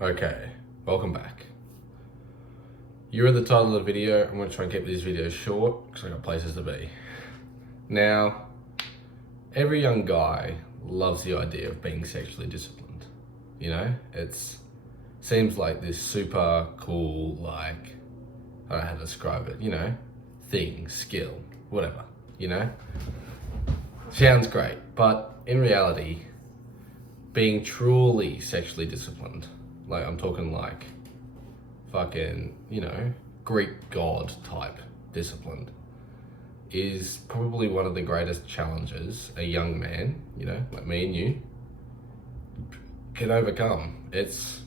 Okay, welcome back. You read the title of the video. I'm going to try and keep these videos short because I've got places to be. Now, every young guy loves the idea of being sexually disciplined. You know, seems like this super cool, like, I don't know how to describe it, thing, skill, whatever, Sounds great, but in reality, being truly sexually disciplined, like I'm talking like fucking, Greek god type disciplined, is probably one of the greatest challenges a young man, like me and you, can overcome. It's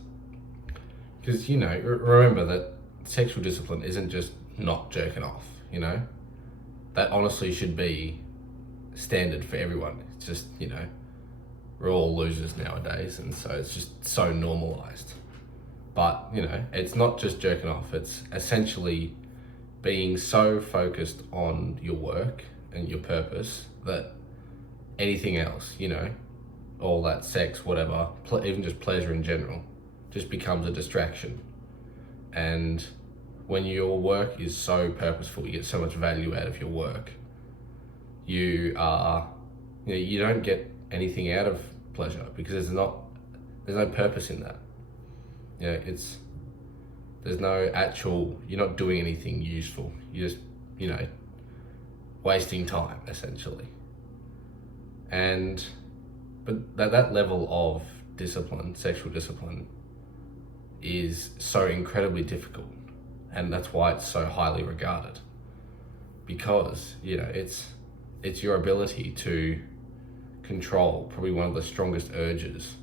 because, remember that sexual discipline isn't just not jerking off, That honestly should be standard for everyone. It's just, we're all losers nowadays, and so it's just so normalized. But, it's not just jerking off, it's essentially being so focused on your work and your purpose that anything else, all that sex, whatever, even just pleasure in general, just becomes a distraction. And when your work is so purposeful, you get so much value out of your work, you don't get anything out of pleasure because there's no purpose in that. There's no actual, you're not doing anything useful. You're just, wasting time essentially. But that level of discipline, sexual discipline, is so incredibly difficult, and that's why it's so highly regarded, because it's your ability to control probably one of the strongest urges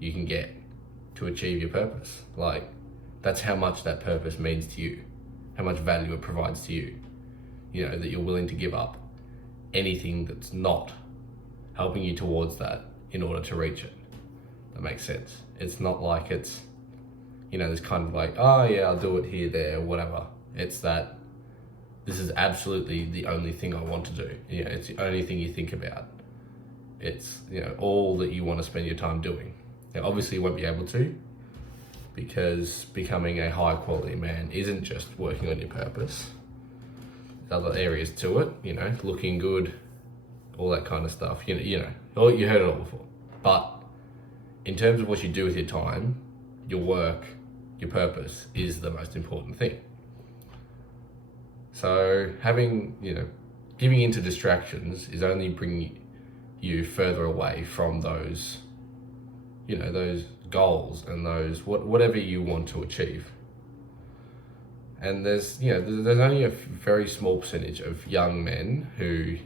you can get to achieve your purpose. Like, that's how much that purpose means to you, how much value it provides to you, that you're willing to give up anything that's not helping you towards that in order to reach it. That makes sense. It's not like it's, this kind of like, oh yeah, I'll do it here, there, whatever. It's that this is absolutely the only thing I want to do. It's the only thing you think about. It's, all that you want to spend your time doing. Now, obviously you won't be able to, because becoming a high quality man isn't just working on your purpose. There's other areas to it, looking good, all that kind of stuff. You heard it all before. But in terms of what you do with your time, your work, your purpose is the most important thing. So giving into distractions is only bringing you further away from those, those goals and those whatever you want to achieve. And there's only a very small percentage of young men who,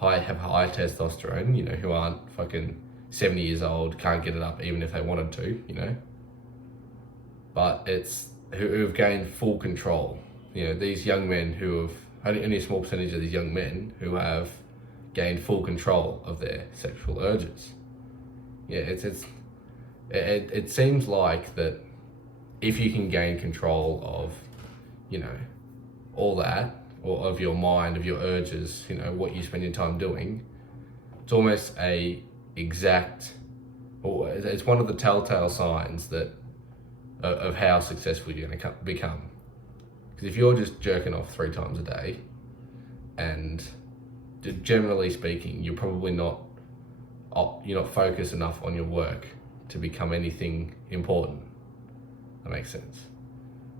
have high testosterone, who aren't fucking 70 years old, can't get it up even if they wanted to, But it's who've gained full control. These young men who have, only a small percentage of these young men who have gained full control of their sexual urges. It seems like that if you can gain control of, all that, or of your mind, of your urges, what you spend your time doing, it's almost it's one of the telltale signs of how successful you're going to become. Because if you're just jerking off 3 times a day, and generally speaking, you're probably not focused enough on your work to become anything important. That makes sense.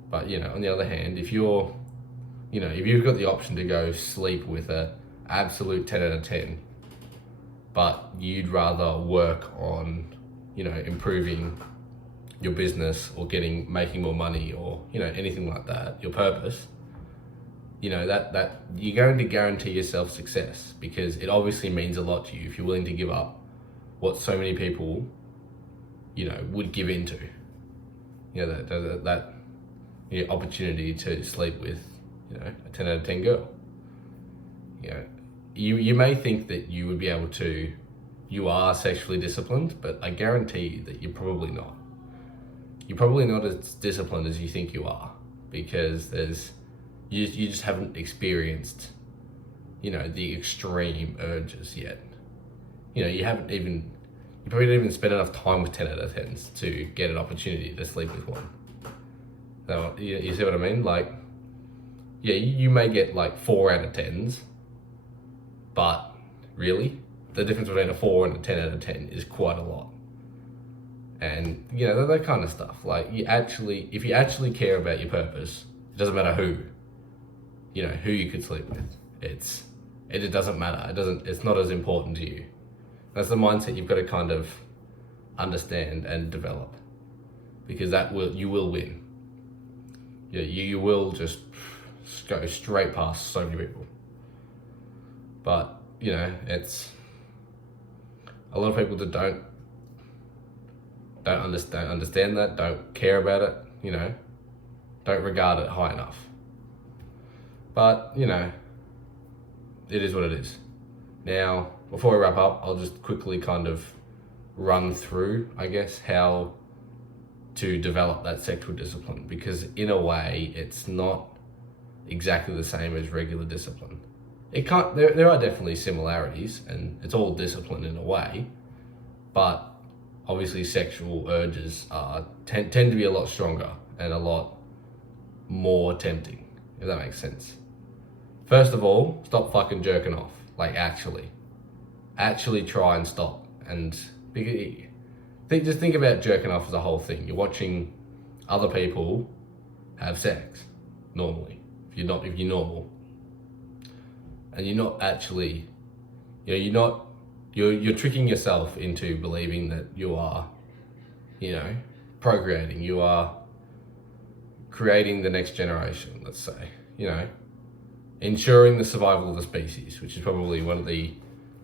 But on the other hand, if you've got the option to go sleep with a absolute 10 out of 10, but you'd rather work on improving your business or making more money or anything like that, your purpose, that you're going to guarantee yourself success, because it obviously means a lot to you if you're willing to give up what so many people would give into, that opportunity to sleep with a 10 out of 10 girl. You may think that you would be able to, you are sexually disciplined, but I guarantee you that you're probably not. You're probably not as disciplined as you think you are, because you just haven't experienced, the extreme urges yet. You haven't even you probably don't even spend enough time with 10 out of 10s to get an opportunity to sleep with one. So, you see what I mean? Like, yeah, you may get like 4 out of 10s, but really, the difference between a 4 and a 10 out of 10 is quite a lot. And, you know, that kind of stuff. Like, if you actually care about your purpose, it doesn't matter who you could sleep with. It doesn't matter. It's not as important to you. That's the mindset you've got to kind of understand and develop, because you will win. You will just go straight past so many people. But, you know, it's a lot of people that don't understand that, don't care about it, you know, don't regard it high enough. But, you know, it is what it is. Now, before we wrap up, I'll just quickly kind of run through, I guess, how to develop that sexual discipline, because in a way, it's not exactly the same as regular discipline. There are definitely similarities, and it's all discipline in a way, but obviously sexual urges tend to be a lot stronger and a lot more tempting, if that makes sense. First of all, stop fucking jerking off. Like, actually try and stop. And just think about jerking off as a whole thing. You're watching other people have sex normally. If you're normal, and you're not actually, you're tricking yourself into believing that you are, procreating. You are creating the next generation, let's say, ensuring the survival of the species, which is probably one of the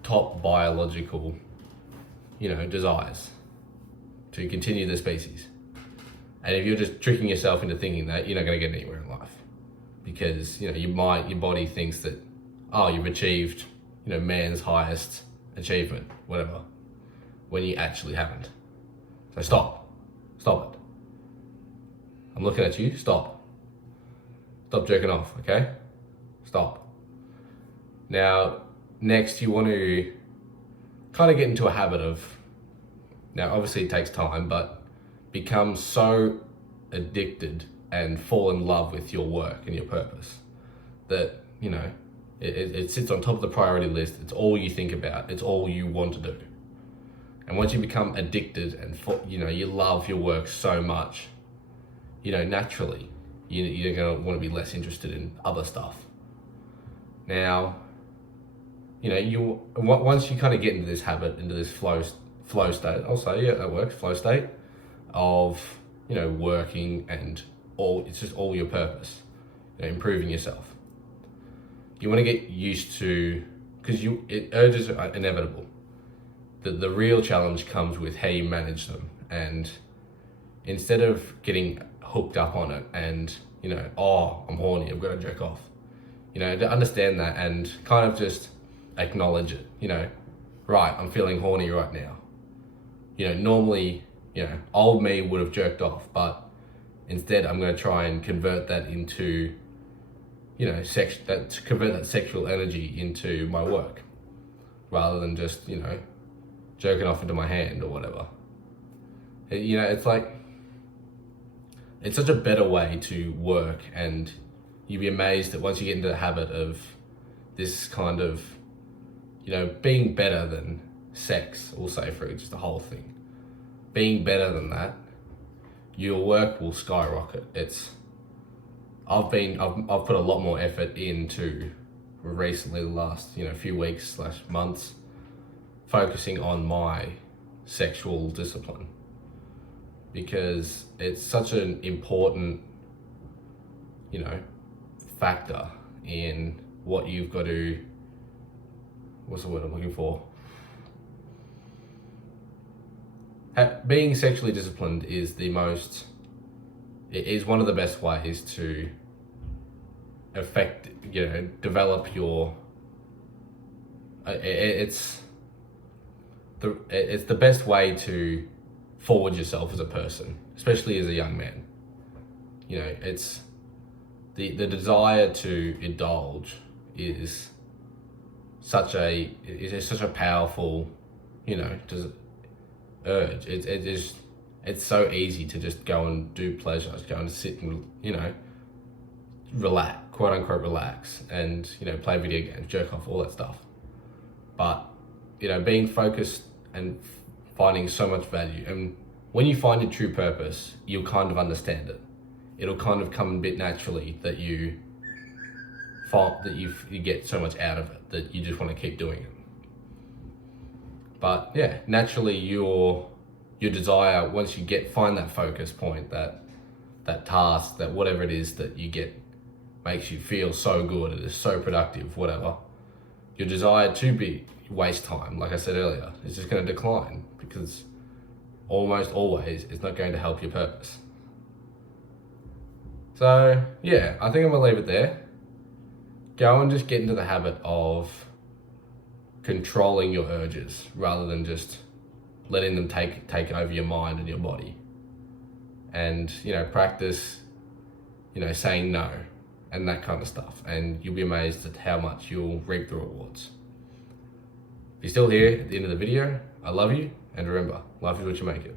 top biological, desires, to continue the species. And if you're just tricking yourself into thinking that, you're not going to get anywhere in life, because your body thinks that, you've achieved, man's highest achievement, whatever, when you actually haven't. So stop it. I'm looking at you. Stop jerking off, okay? Stop. Now, next, you want to kind of get into a habit of, now obviously it takes time, but become so addicted and fall in love with your work and your purpose that, it sits on top of the priority list. It's all you think about. It's all you want to do. And once you become addicted and, you love your work so much, naturally, you're going to want to be less interested in other stuff. Now, once you kind of get into this habit, into this flow state, I'll say, yeah, that works, flow state of, working and it's just all your purpose, improving yourself. You want to get used to, because urges are inevitable. The real challenge comes with how you manage them. And instead of getting hooked up on it and, I'm horny, I've got to jerk off, to understand that and kind of just acknowledge it, right, I'm feeling horny right now. Normally, old me would have jerked off, but instead I'm going to try and convert that into, convert that sexual energy into my work, rather than just, jerking off into my hand or whatever. It's like, it's such a better way to work, and you'd be amazed that once you get into the habit of this kind of, being better than sex, we'll say, for just the whole thing, being better than that, your work will skyrocket. I've put a lot more effort into recently, the last, few weeks / months, focusing on my sexual discipline, because it's such an important, factor in what you've got to, what's the word I'm looking for? Being sexually disciplined is one of the best ways to develop your, it's the best way to forward yourself as a person, especially as a young man. It's the desire to indulge is such a powerful, urge. It's so easy to just go and do pleasures, go and sit and, relax, quote unquote relax, and, play video games, jerk off, all that stuff. But, being focused and finding so much value, and when you find your true purpose, you'll kind of understand it. It'll kind of come a bit naturally that you get so much out of it that you just want to keep doing it. But yeah, naturally your desire, once you find that focus point, that task, that whatever it is that you get makes you feel so good, it is so productive, whatever, your desire to waste time, like I said earlier, is just going to decline, because almost always it's not going to help your purpose. So yeah, I think I'm gonna leave it there. Go and just get into the habit of controlling your urges rather than just letting them take over your mind and your body. And, practice, saying no and that kind of stuff. And you'll be amazed at how much you'll reap the rewards. If you're still here at the end of the video, I love you. And remember, life is what you make it.